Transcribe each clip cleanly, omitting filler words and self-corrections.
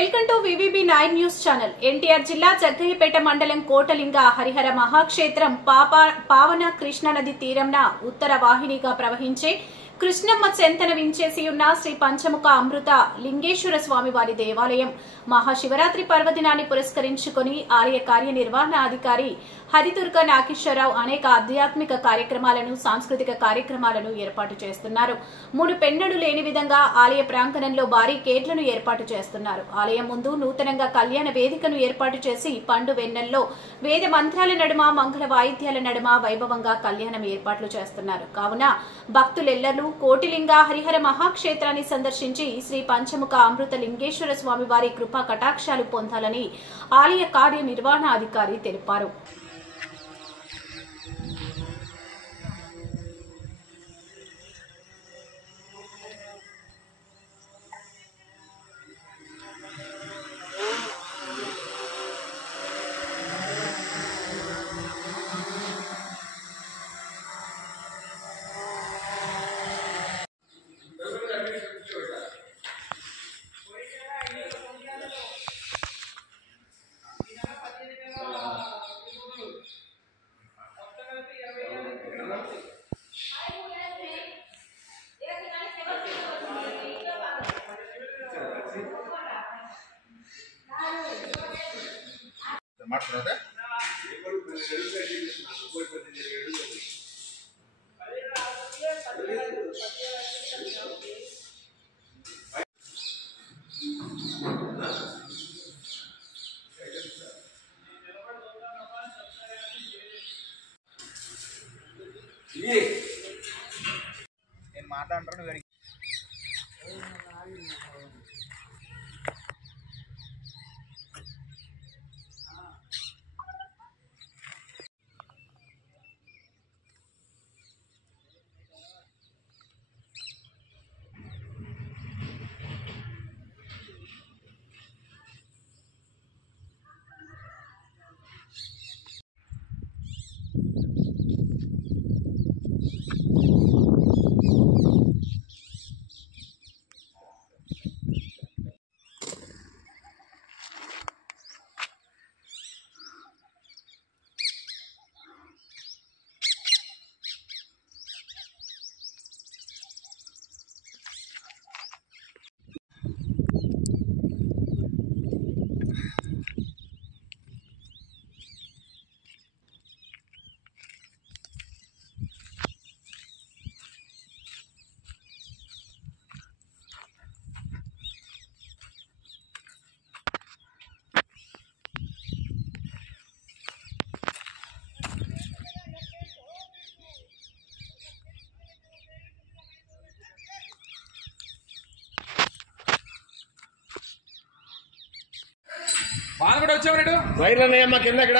Welcome to VVB 9 news channel. NTR జిల్లా జగ్గయ్యపేట మండలం కోటలింగ హరిహర మహాక్షేత్రం పావన కృష్ణానది తీరంన ఉత్తర వాహినిగా ప్రవహించే కృష్ణమ్మ చెంతన వించేసి ఉన్న శ్రీ పంచముఖ అమృత లింగేశ్వర స్వామి వారి దేవాలయం మహాశివరాత్రి పర్వదినాన్ని పురస్కరించుకుని ఆలయ కార్యనిర్వహణాధికారి హరిదుర్గ నాగేశ్వరరావు అనేక ఆధ్యాత్మిక కార్యక్రమాలను సాంస్కృతిక కార్యక్రమాలను ఏర్పాటు చేస్తున్నారు. మూడు పెన్నడు లేని విధంగా ఆలయ ప్రాంగణంలో భారీ గేట్లను ఏర్పాటు చేస్తున్నారు. ఆలయం ముందు నూతనంగా కళ్యాణ వేదికను ఏర్పాటు చేసి పండు వెన్నెల్లో వేద మంత్రాల నడుమ మంగళ వాయిద్యాల నడుమ వైభవంగా కళ్యాణం ఏర్పాట్లు చేస్తున్నారు. కావున భక్తులెల్లరూ కోటిలింగ హరిహర మహాక్షేత్రాన్ని సందర్శించి శ్రీ పంచముఖ అమృత లింగేశ్వర స్వామి వారి కృపా కటాక్షాలు పొందాలని ఆలయ కార్యనిర్వహణాధికారి తెలిపారు. మాట్లాడదా నేను మాట్లాడుతాను నువ్వు వాన కూడా వచ్చావు వైర్లు ఉన్నాయమ్మా కింద ఇక్కడ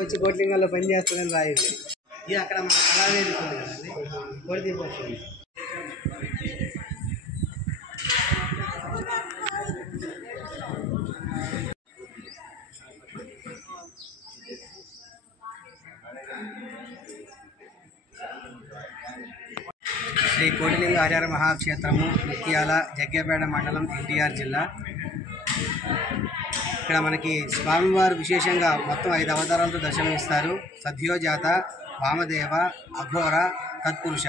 వచ్చి కోట్లింగాల్లో పని చేస్తుందని రాయింది. ఇది అక్కడ మన కళావేదిక ఉంది కదండి, కోడిదీపోత్సవం. శ్రీ కోటిలింగ హరిహర మహాక్షేత్రము ముత్యాల జగ్గయ్యపేట మండలం ఎన్టీఆర్ జిల్లా. ఇక్కడ మనకి స్వామివారు విశేషంగా మొత్తం 5 అవతారాలతో దర్శనమిస్తారు. సద్యోజాత, వామదేవ, అఘోర, తత్పురుష.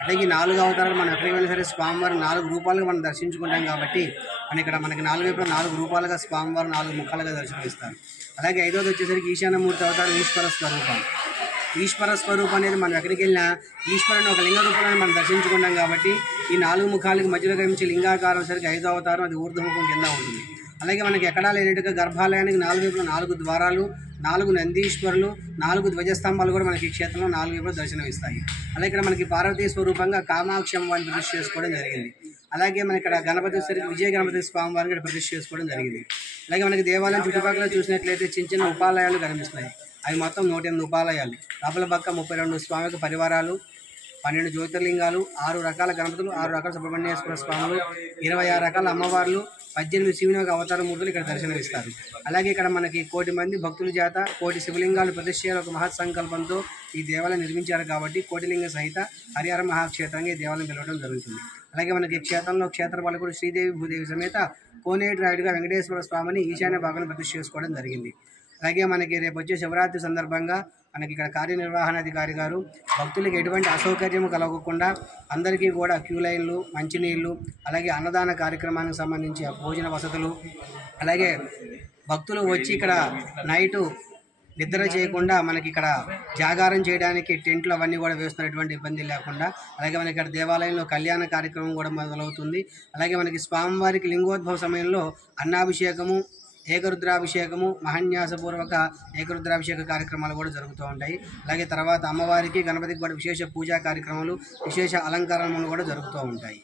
అంటే ఈ 4 అవతారాలు మనం ఎక్కడికి వెళ్ళినా సరే స్వామివారు 4 రూపాలుగా మనం దర్శించుకుంటాం కాబట్టి మనకి 4 వైపులా 4 రూపాలుగా స్వామివారు 4 ముఖాలుగా దర్శనమిస్తారు. అలాగే 5వది వచ్చేసరికి ఈశాన్యమూర్తి అవతారం ఈశ్వర స్వరూపం. ఈశ్వర స్వరూపం అనేది మనం ఎక్కడికి వెళ్ళినా ఈశ్వరుని ఒక లింగ రూపాన్ని మనం దర్శించుకుంటాం కాబట్టి ఈ 4 ముఖాలకి మధ్యలో కనిపించే లింగాకారం సరికి 5వ అవతారం అది ఊర్ధ్వముఖం కింద ఉంటుంది. అలాగే మనకి ఎక్కడా లేనట్టుగా గర్భాలయానికి 4 వైపులా 4 ద్వారాలు, 4 నందీశ్వరులు, 4 ధ్వజస్తంభాలు కూడా మనకి ఈ క్షేత్రంలో 4 వైపులా దర్శనమిస్తాయి. అలాగే ఇక్కడ మనకి పార్వతీ స్వరూపంగా కామాక్షి అమ్మవారిని ప్రతిష్ఠ చేసుకోవడం జరిగింది. అలాగే మన ఇక్కడ గణపతి సరికి విజయ గణపతి స్వామి వారిని ఇక్కడ ప్రతిష్ఠ చేసుకోవడం జరిగింది. అలాగే మనకి దేవాలయం చుట్టుపక్కల చూసినట్లయితే చిన్న ఉపాలయాలు కనిపిస్తున్నాయి. అవి మొత్తం 108 ఉపాలయాలు. లోపల పక్క 32 స్వామికి పరివారాలు, 12 జ్యోతిర్లింగాలు, 6 రకాల గణపతులు, 6 రకాల సుబ్రహ్మణ్యేశ్వర స్వాములు, 26 రకాల అమ్మవార్లు, 18 శివుని అవతార మూర్తులు ఇక్కడ దర్శనమిస్తారు. అలాగే ఇక్కడ మనకి 1 కోటి మంది భక్తుల చేత 1 కోటి శివలింగాలు ప్రతిష్ఠ చేయాలని ఒక మహత్ సంకల్పంతో ఈ దేవాలయం నిర్మించారు కాబట్టి కోటిలింగ సహిత హరిహర మహాక్షేత్రంగా ఈ దేవాలయం పిలవడం జరుగుతుంది. అలాగే మనకి క్షేత్రంలో క్షేత్రపాలకుడు శ్రీదేవి భూదేవి సమేత కోనేటి రాయుడుగా వెంకటేశ్వర స్వామిని ఈశాన్య భాగంలో ప్రతిష్ఠ చేసుకోవడం జరిగింది. అలాగే మనకి రేపు వచ్చే శివరాత్రి సందర్భంగా మనకి ఇక్కడ కార్యనిర్వహణాధికారి గారు భక్తులకు ఎటువంటి అసౌకర్యం కలగకుండా అందరికీ కూడా క్యూ లైన్లు, మంచినీళ్ళు, అలాగే అన్నదాన కార్యక్రమానికి సంబంధించి భోజన వసతులు, అలాగే భక్తులు వచ్చి ఇక్కడ నైటు నిద్ర చేయకుండా మనకి ఇక్కడ జాగారం చేయడానికి టెంట్లు అవన్నీ కూడా వేస్తున్నటువంటి ఇబ్బంది లేకుండా, అలాగే మనకి ఇక్కడ దేవాలయంలో కళ్యాణ కార్యక్రమం కూడా మొదలవుతుంది. అలాగే మనకి స్వామివారికి లింగోద్భవ సమయంలో అన్నాభిషేకము, ఏకరుద్రాభిషేకము, మహాన్యాసపూర్వక ఏకరుద్రాభిషేక కార్యక్రమాలు కూడా జరుగుతూ ఉంటాయి. అలాగే తర్వాత అమ్మవారికి గణపతికి కూడా విశేష పూజా కార్యక్రమాలు, విశేష అలంకరణలు కూడా జరుగుతూ ఉంటాయి.